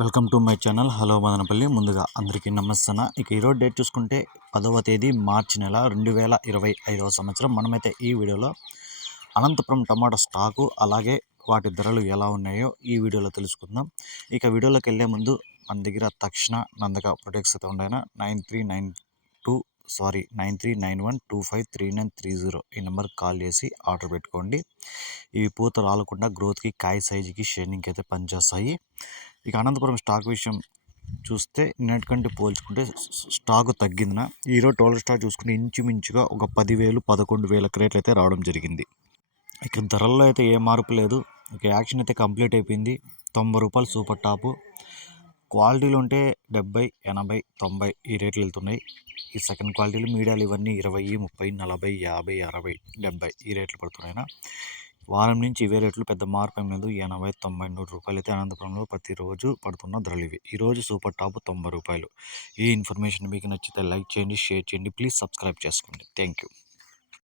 Welcome to my channel. Hello Madanapalli. ముందుగా అందరికీ నమస్తన ఇక ఈరోజు డేట్ చూసుకుంటే పదవ తేదీ మార్చి నెల రెండు వేల ఇరవై ఐదవ సంవత్సరం. మనమైతే ఈ వీడియోలో అనంతపురం టమాటా స్టాకు అలాగే వాటి ధరలు ఎలా ఉన్నాయో ఈ వీడియోలో తెలుసుకుందాం. ఇక వీడియోలోకి వెళ్ళే ముందు మన దగ్గర తక్షణ నందక ప్రొడక్ట్స్ అయితే ఉన్నాయన nine three nine two sorry nine three nine one two five three nine three zero ఈ నెంబర్కి కాల్ చేసి ఆర్డర్ పెట్టుకోండి. ఇవి పూత రాలకుండా గ్రోత్కి కాయ సైజుకి షేనింగ్కి అయితే పనిచేస్తాయి. ఇక అనంతపురం స్టాక్ విషయం చూస్తే నిన్నటికంటే పోల్చుకుంటే స్టాక్ తగ్గిందిన. ఈరోజు టోటల్ స్టాక్ చూసుకుంటే ఇంచుమించుగా ఒక పదివేలు పదకొండు వేల క్రేట్లు అయితే రావడం జరిగింది. ఇక ధరల్లో అయితే ఏ మార్పు లేదు. ఇక యాక్షన్ అయితే కంప్లీట్ అయిపోయింది. తొంభై రూపాయలు సూపర్ టాపు. క్వాలిటీలు ఉంటే డెబ్బై ఎనభై తొంభై ఈ రేట్లు వెళ్తున్నాయి. ఈ సెకండ్ క్వాలిటీలు మీడియాలు ఇవన్నీ ఇరవై ముప్పై నలభై యాభై అరవై డెబ్బై ఈ రేట్లు పడుతున్నాయి వారం నుంచి ఇవే రేట్లు పెద్ద మార్పు ఏం లేదు ఎనభై తొంభై నూరు రూపాయలు అయితే అనంతపురంలో ప్రతిరోజు పడుతున్న ధరలు ఇవి ఈరోజు సూపర్ టాప్ తొంభై రూపాయలు. ఈ ఇన్ఫర్మేషన్ మీకు నచ్చితే లైక్ చేయండి షేర్ చేయండి. ప్లీజ్ సబ్స్క్రైబ్ చేసుకోండి. Thank you